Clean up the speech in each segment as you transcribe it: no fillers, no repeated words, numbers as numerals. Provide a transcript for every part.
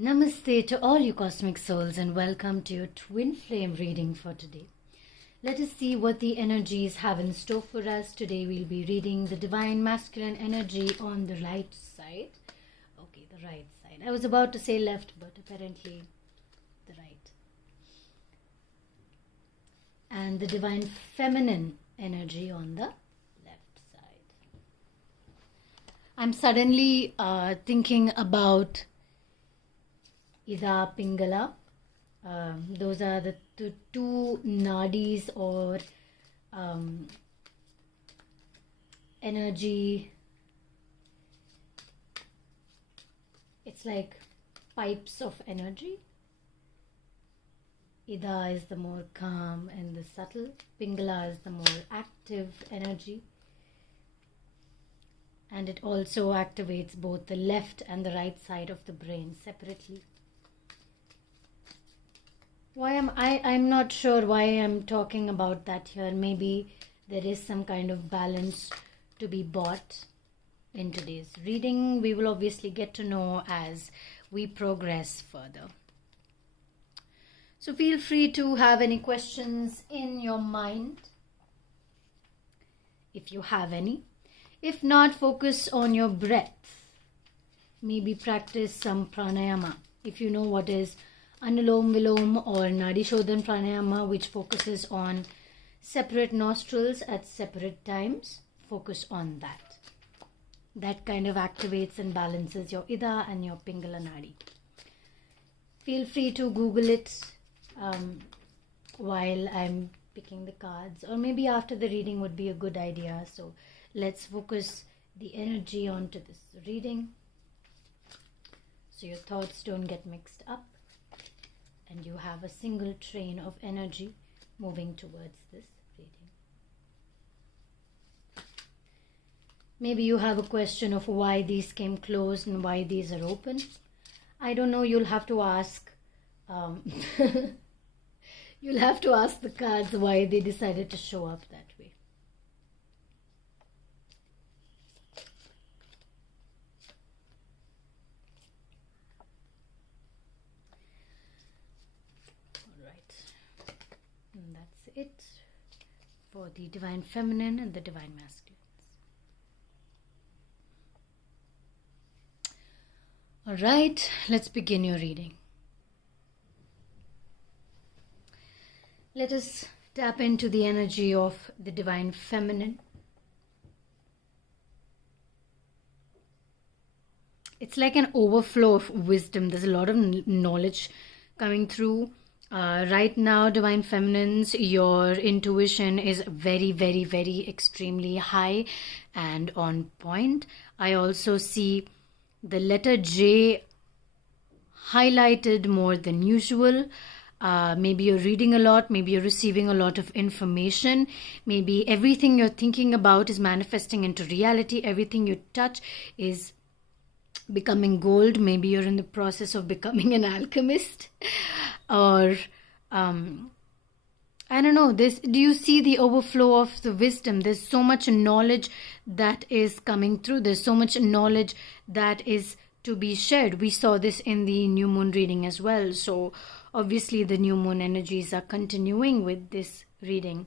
Namaste to all you cosmic souls and welcome to your twin flame reading for today. Let us see what the energies have in store for us. Today we'll be reading the divine masculine energy on the right side. Okay, the right side. I was about to say left, but apparently the right. And the divine feminine energy on the left side. I'm suddenly thinking about Ida Pingala. Those are the two nadis or energy. It's like pipes of energy. Ida is the more calm and the subtle. Pingala is the more active energy. And it also activates both the left and the right side of the brain separately. I'm not sure why I'm talking about that here. Maybe there is some kind of balance to be bought in today's reading. We will obviously get to know as we progress further. So feel free to have any questions in your mind, if you have any. If not, focus on your breath. Maybe practice some pranayama. If you know what is Anulom Vilom or Nadi Shodhan Pranayama, which focuses on separate nostrils at separate times, focus on that. That kind of activates and balances your Ida and your Pingala Nadi. Feel free to Google it while I'm picking the cards, or maybe after the reading would be a good idea. So let's focus the energy onto this reading so your thoughts don't get mixed up. And you have a single train of energy moving towards this reading. Maybe you have a question of why these came closed and why these are open. I don't know, you'll have to ask you'll have to ask the cards why they decided to show up that way. It for the divine feminine and the divine masculines. All right, let's begin your reading. Let us tap into the energy of the divine feminine. It's like an overflow of wisdom. There's a lot of knowledge coming through. Right now, divine feminines, your intuition is very, very, very extremely high and on point. I also see the letter J highlighted more than usual. Maybe you're reading a lot, maybe you're receiving a lot of information, maybe everything you're thinking about is manifesting into reality, everything you touch is becoming gold. Maybe you're in the process of becoming an alchemist. Or I don't know, do you see the overflow of the wisdom? There's so much knowledge that is coming through. There's so much knowledge that is to be shared. We saw this in the new moon reading as well. So obviously the new moon energies are continuing with this reading.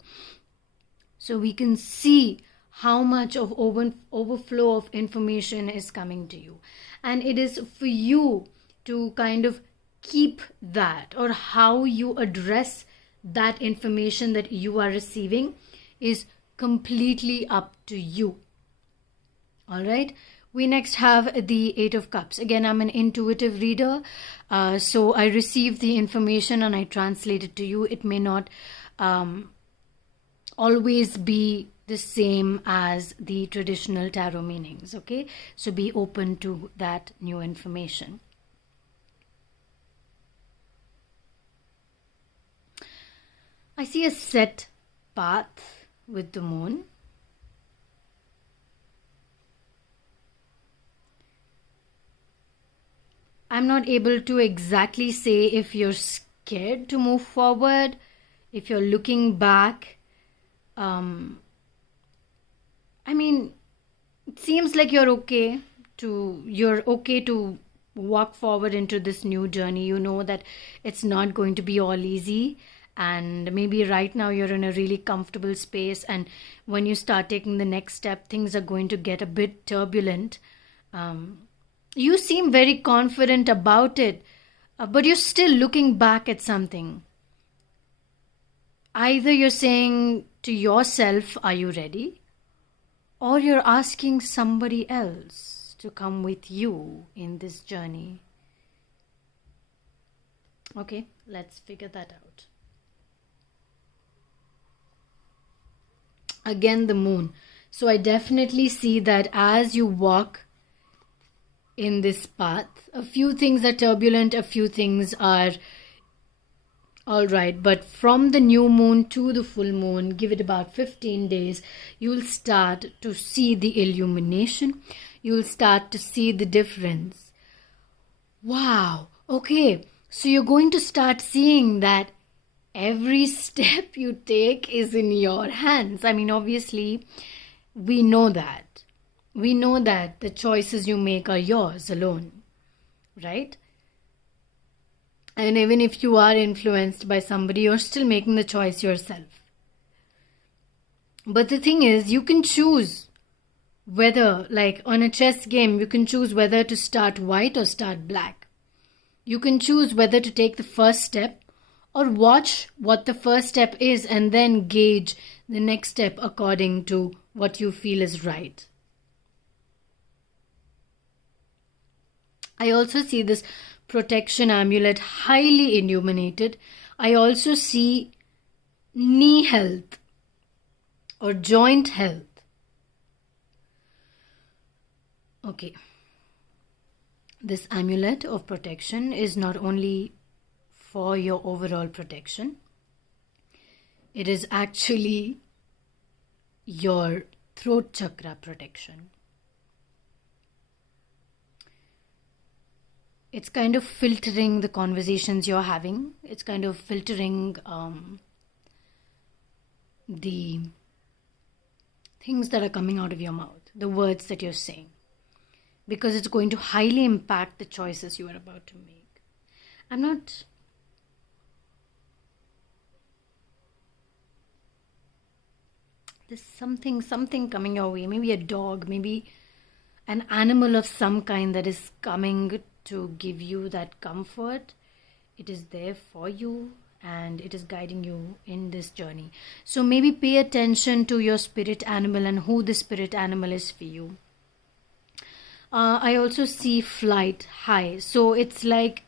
So we can see how much of overflow of information is coming to you. And it is for you to kind of keep that, or how you address that information that you are receiving is completely up to you. All right, we next have the Eight of Cups. Again, I'm an intuitive reader, so I receive the information and I translate it to you. It may not always be the same as the traditional tarot meanings, okay? So be open to that new information. I see a set path with the moon. I'm not able to exactly say if you're scared to move forward, if you're looking back. I mean, it seems like you're okay to walk forward into this new journey. You know that it's not going to be all easy, and maybe right now you're in a really comfortable space, and when you start taking the next step, things are going to get a bit turbulent. You seem very confident about it, but you're still looking back at something. Either you're saying to yourself, are you ready? Or you're asking somebody else to come with you in this journey. Okay, let's figure that out. Again, the moon. So I definitely see that as you walk in this path, a few things are turbulent, a few things are all right, but from the new moon to the full moon, give it about 15 days, you'll start to see the illumination. You'll start to see the difference. Wow. Okay. So you're going to start seeing that every step you take is in your hands. I mean, obviously, we know that. We know that the choices you make are yours alone, right? And even if you are influenced by somebody, you're still making the choice yourself. But the thing is, you can choose whether, like on a chess game, you can choose whether to start white or start black. You can choose whether to take the first step or watch what the first step is and then gauge the next step according to what you feel is right. I also see this protection amulet highly illuminated. I also see knee health or joint health. Okay. This amulet of protection is not only for your overall protection, it is actually your throat chakra protection. It's kind of filtering the conversations you're having. It's kind of filtering the things that are coming out of your mouth, the words that you're saying, because it's going to highly impact the choices you are about to make. There's something coming your way. Maybe a dog, maybe an animal of some kind that is coming to give you that comfort. It is there for you and it is guiding you in this journey. So maybe pay attention to your spirit animal and who the spirit animal is for you. I also see flight high. So it's like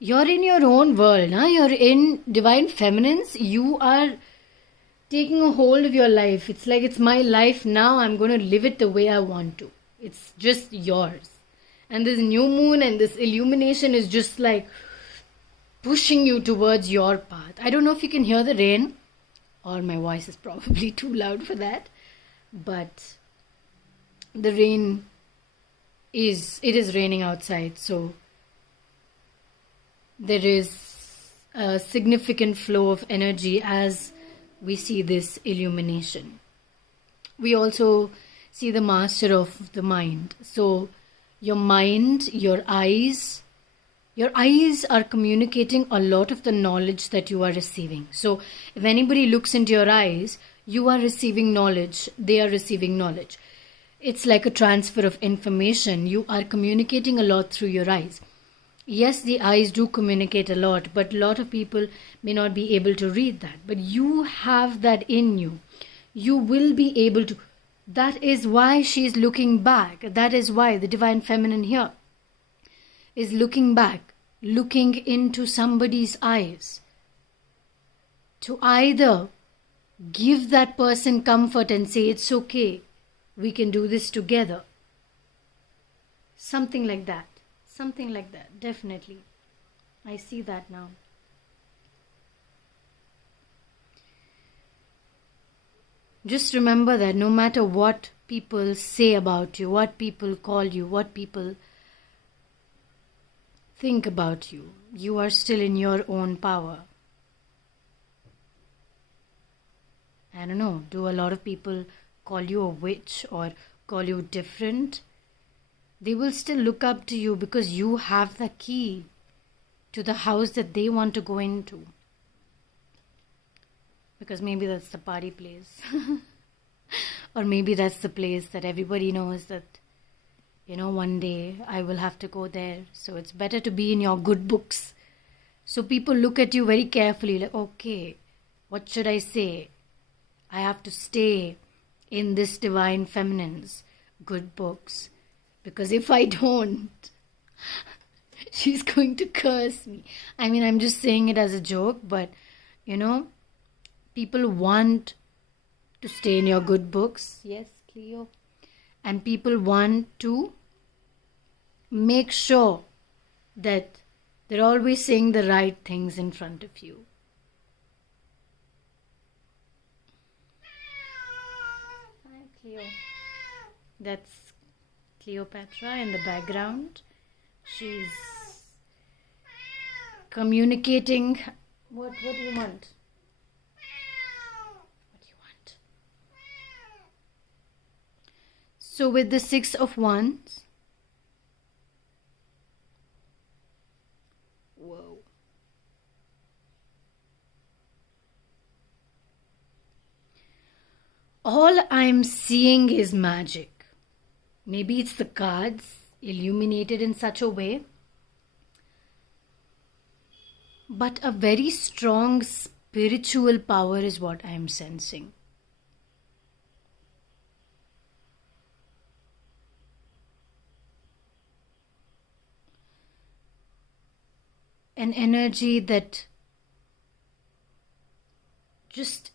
you're in your own world. Huh? You're in divine feminines. You are taking a hold of your life. It's like it's my life now. I'm going to live it the way I want to. It's just yours. And this new moon and this illumination is just like pushing you towards your path. I don't know if you can hear the rain, or my voice is probably too loud for that. But the rain it is raining outside. So there is a significant flow of energy as we see this illumination. We also see the master of the mind. So your mind, your eyes are communicating a lot of the knowledge that you are receiving. So if anybody looks into your eyes, you are receiving knowledge, they are receiving knowledge. It's like a transfer of information. You are communicating a lot through your eyes. Yes, the eyes do communicate a lot, but a lot of people may not be able to read that. But you have that in you. You will be able to. That is why she is looking back. That is why the divine feminine here is looking back, looking into somebody's eyes to either give that person comfort and say, it's okay, we can do this together. Something like that. Something like that. Definitely. I see that now. Just remember that no matter what people say about you, what people call you, what people think about you, you are still in your own power. I don't know, do a lot of people call you a witch or call you different? They will still look up to you because you have the key to the house that they want to go into. Because maybe that's the party place. Or maybe that's the place that everybody knows that, one day I will have to go there. So it's better to be in your good books. So people look at you very carefully, like, okay, what should I say? I have to stay in this Divine Feminine's good books. Because if I don't, she's going to curse me. I mean, I'm just saying it as a joke, but, people want to stay in your good books. Yes, Cleo. And people want to make sure that they're always saying the right things in front of you. Hi, Cleo. That's Cleopatra in the background. She's communicating. What do you want? What do you want? So with the 6 of Wands, whoa. All I'm seeing is magic. Maybe it's the cards illuminated in such a way, but a very strong spiritual power is what I am sensing. An energy that just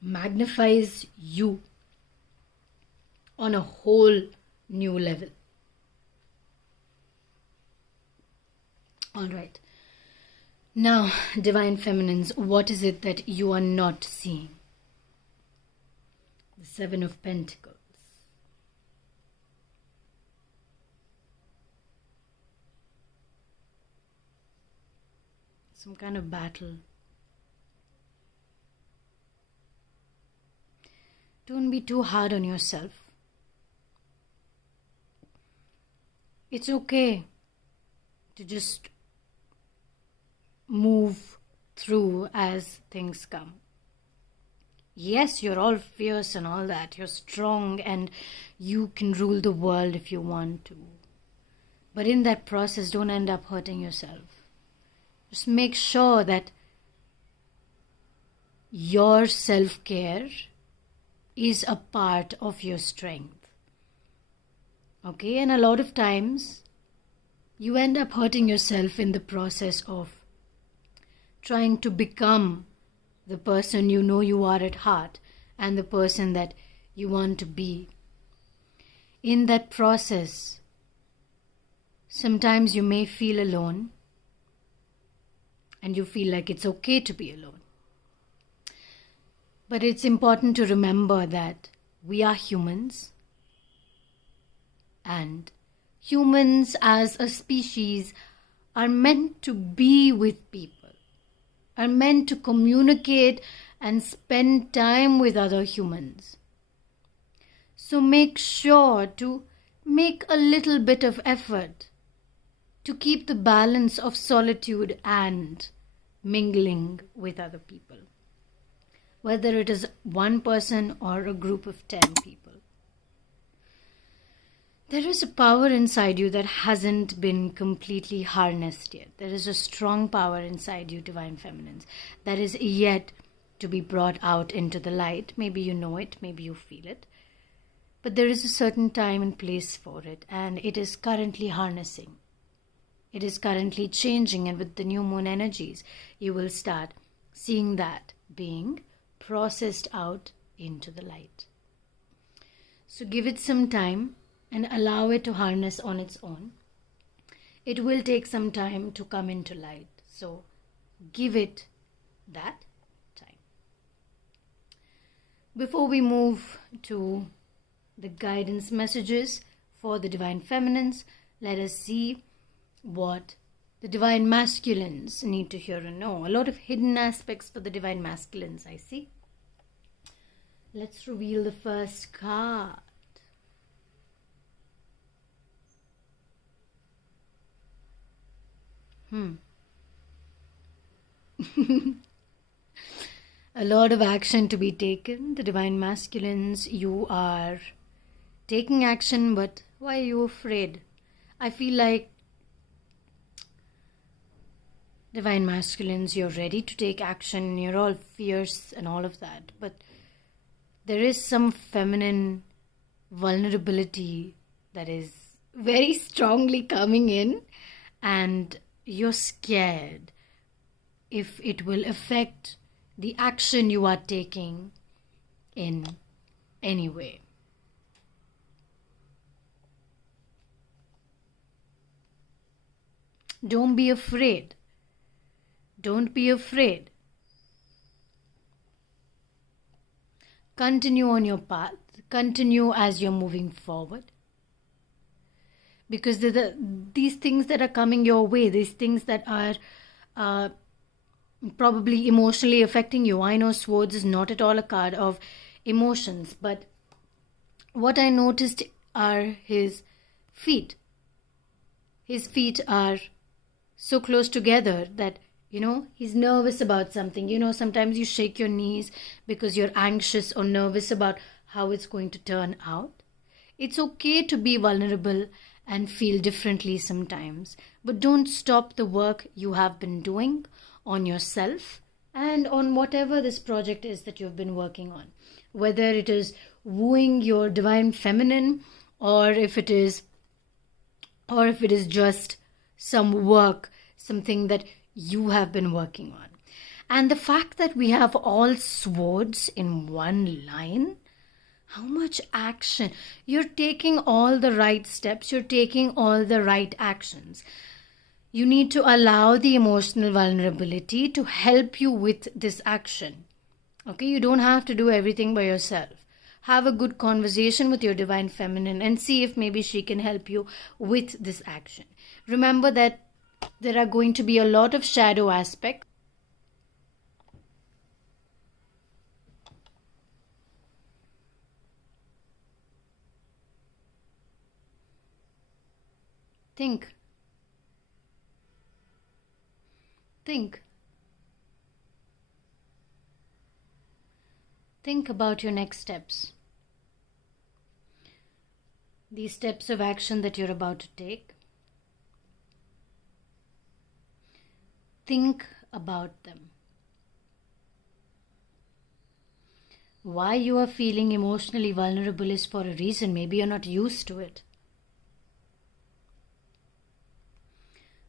magnifies you on a whole new level. All right. Now, Divine Feminines, what is it that you are not seeing? The 7 of Pentacles. Some kind of battle. Don't be too hard on yourself. It's okay to just move through as things come. Yes, you're all fierce and all that. You're strong and you can rule the world if you want to. But in that process, don't end up hurting yourself. Just make sure that your self-care is a part of your strength. Okay, and a lot of times you end up hurting yourself in the process of trying to become the person you know you are at heart and the person that you want to be. In that process, sometimes you may feel alone and you feel like it's okay to be alone. But it's important to remember that we are humans. And humans as a species are meant to be with people, are meant to communicate and spend time with other humans. So make sure to make a little bit of effort to keep the balance of solitude and mingling with other people, whether it is one person or a group of 10 people. There is a power inside you that hasn't been completely harnessed yet. There is a strong power inside you, Divine Feminines, that is yet to be brought out into the light. Maybe you know it, maybe you feel it. But there is a certain time and place for it, and it is currently harnessing. It is currently changing, and with the new moon energies, you will start seeing that being processed out into the light. So give it some time and allow it to harness on its own. It will take some time to come into light. So give it that time. Before we move to the guidance messages for the Divine Feminines, let us see what the Divine Masculines need to hear and know. A lot of hidden aspects for the Divine Masculines, I see. Let's reveal the first card. A lot of action to be taken. The divine masculines, you are taking action, but why are you afraid? I feel like divine masculines, you're ready to take action, you're all fierce and all of that, but there is some feminine vulnerability that is very strongly coming in, and you're scared if it will affect the action you are taking in any way. Don't be afraid. Don't be afraid. Continue on your path. Continue as you're moving forward. Because these things that are coming your way, these things that are probably emotionally affecting you. I know Swords is not at all a card of emotions, but what I noticed are his feet. His feet are so close together that, he's nervous about something. Sometimes you shake your knees because you're anxious or nervous about how it's going to turn out. It's okay to be vulnerable and feel differently sometimes, but don't stop the work you have been doing on yourself and on whatever this project is that you've been working on. Whether it is wooing your divine feminine, or if it is just some work, something that you have been working on. And the fact that we have all swords in one line, how much action. You're taking all the right steps. You're taking all the right actions. You need to allow the emotional vulnerability to help you with this action. Okay, you don't have to do everything by yourself. Have a good conversation with your divine feminine and see if maybe she can help you with this action. Remember that there are going to be a lot of shadow aspects. Think. Think about your next steps. These steps of action that you're about to take. Think about them. Why you are feeling emotionally vulnerable is for a reason. Maybe you're not used to it.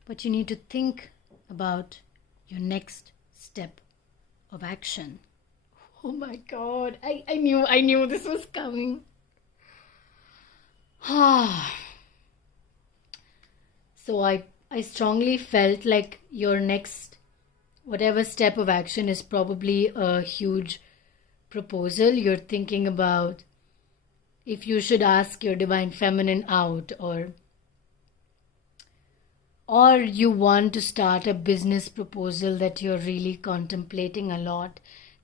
But you need to think about your next step of action. Oh my God, I knew this was coming. So I strongly felt like your next, whatever step of action is probably a huge proposal. You're thinking about if you should ask your divine feminine out, or you want to start a business proposal that you're really contemplating a lot,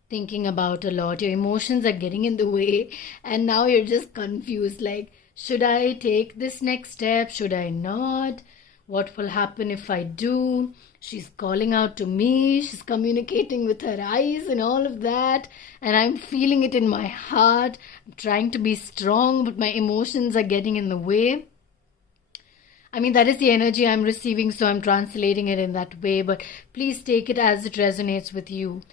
thinking about a lot. Your emotions are getting in the way, and now you're just confused, like, should I take this next step? Should I not? What will happen if I do? She's calling out to me. She's communicating with her eyes and all of that. And I'm feeling it in my heart. I'm trying to be strong, but my emotions are getting in the way. I mean, that is the energy I'm receiving, so I'm translating it in that way. But please take it as it resonates with you.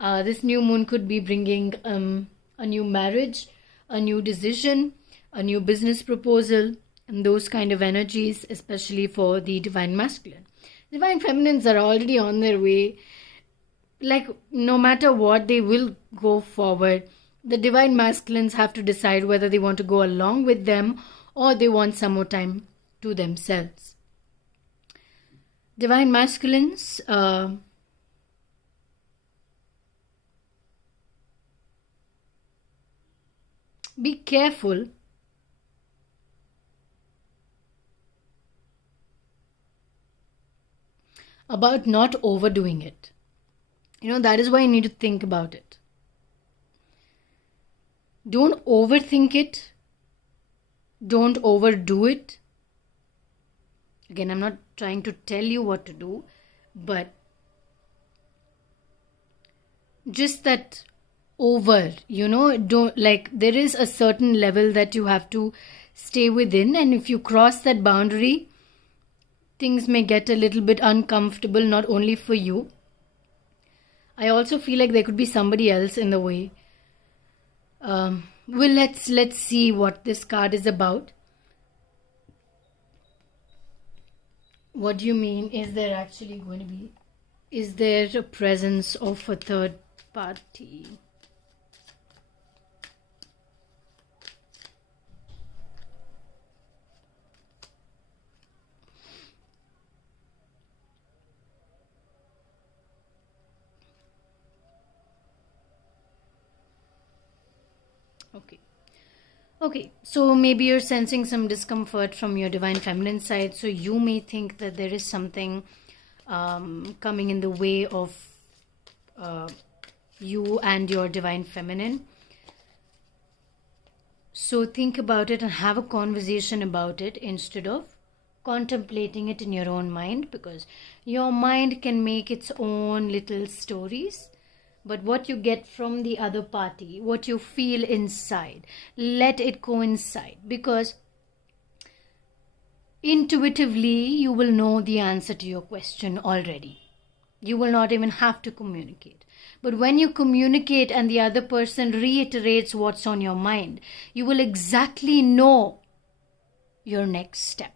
This new moon could be bringing a new marriage, a new decision, a new business proposal, and those kind of energies, especially for the divine masculine. Divine feminines are already on their way. Like, no matter what, they will go forward. The divine masculines have to decide whether they want to go along with them or they want some more time to themselves. Divine masculines, be careful about not overdoing it. That is why you need to think about it. Don't overthink it. Don't overdo it. Again, I'm not trying to tell you what to do. But just that don't, like, there is a certain level that you have to stay within, and if you cross that boundary, things may get a little bit uncomfortable, not only for you. I also feel like there could be somebody else in the way. Well, let's see what this card is about. What do you mean? Is there actually going to be? Is there a presence of a third party? Okay, so maybe you're sensing some discomfort from your divine feminine side. So you may think that there is something coming in the way of you and your divine feminine. So think about it and have a conversation about it instead of contemplating it in your own mind, because your mind can make its own little stories. But what you get from the other party, what you feel inside, let it coincide, because intuitively you will know the answer to your question already. You will not even have to communicate. But when you communicate and the other person reiterates what's on your mind, you will exactly know your next step.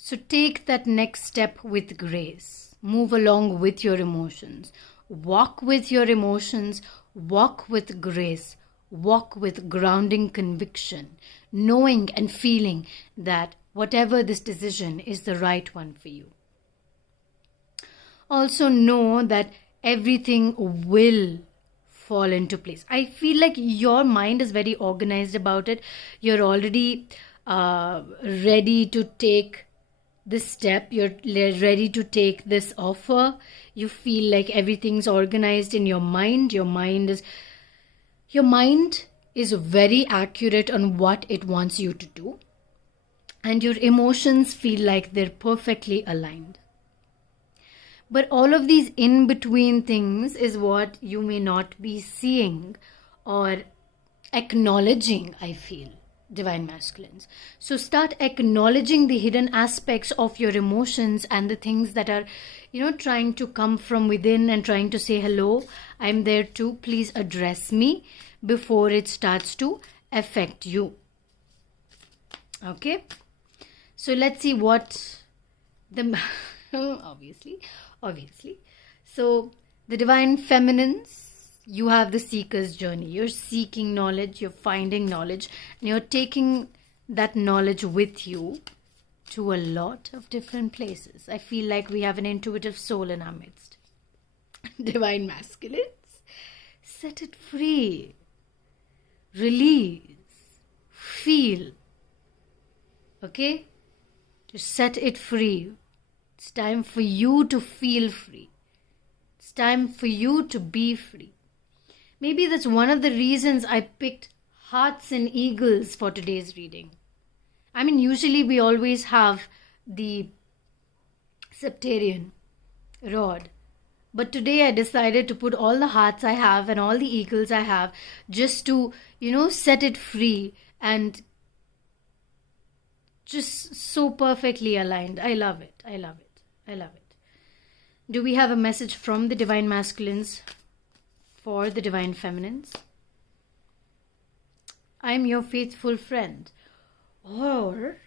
So take that next step with grace. Move along with your emotions. Walk with your emotions. Walk with grace. Walk with grounding conviction, knowing and feeling that whatever this decision is the right one for you. Also know that everything will fall into place. I feel like your mind is very organized about it. You're already ready to take this step. You're ready to take this offer. You feel like everything's organized in your mind. Your mind is very accurate on what it wants you to do. And your emotions feel like they're perfectly aligned. But all of these in-between things is what you may not be seeing or acknowledging, I feel, divine masculines. So start acknowledging the hidden aspects of your emotions and the things that are, trying to come from within and trying to say, hello, I'm there too. Please address me before it starts to affect you. Okay. So let's see what the obviously. So the divine feminines, you have the seeker's journey. You're seeking knowledge, you're finding knowledge, and you're taking that knowledge with you to a lot of different places. I feel like we have an intuitive soul in our midst. Divine masculines, set it free. Release. Feel. Okay? Just set it free. It's time for you to feel free. It's time for you to be free. Maybe that's one of the reasons I picked hearts and eagles for today's reading. I mean, usually we always have the septarian rod. But today I decided to put all the hearts I have and all the eagles I have just to, set it free and just so perfectly aligned. I love it. I love it. I love it. Do we have a message from the divine masculines for the divine feminines? I'm your faithful friend. Or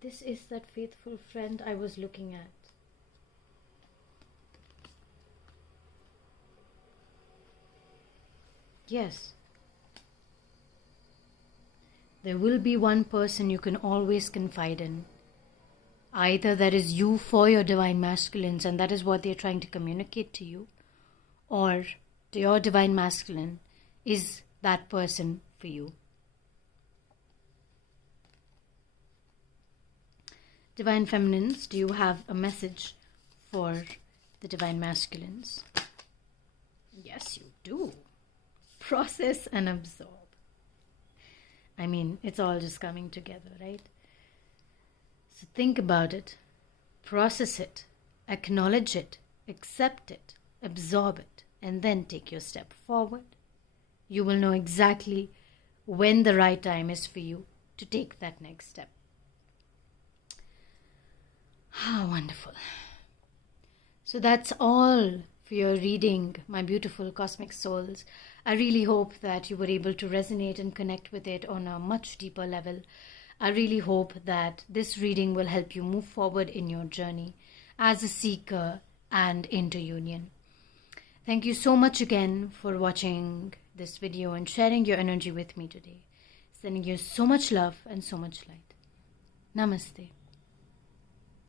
this is that faithful friend I was looking at. Yes. There will be one person you can always confide in. Either that is you for your divine masculines and that is what they're trying to communicate to you, or your divine masculine is that person for you. Divine feminines, do you have a message for the divine masculines? Yes, you do. Process and absorb. I mean, it's all just coming together, right? So think about it, process it, acknowledge it, accept it, absorb it, and then take your step forward. You will know exactly when the right time is for you to take that next step. How wonderful. So that's all for your reading, my beautiful cosmic souls. I really hope that you were able to resonate and connect with it on a much deeper level. I really hope that this reading will help you move forward in your journey as a seeker and into union. Thank you so much again for watching this video and sharing your energy with me today. Sending you so much love and so much light. Namaste.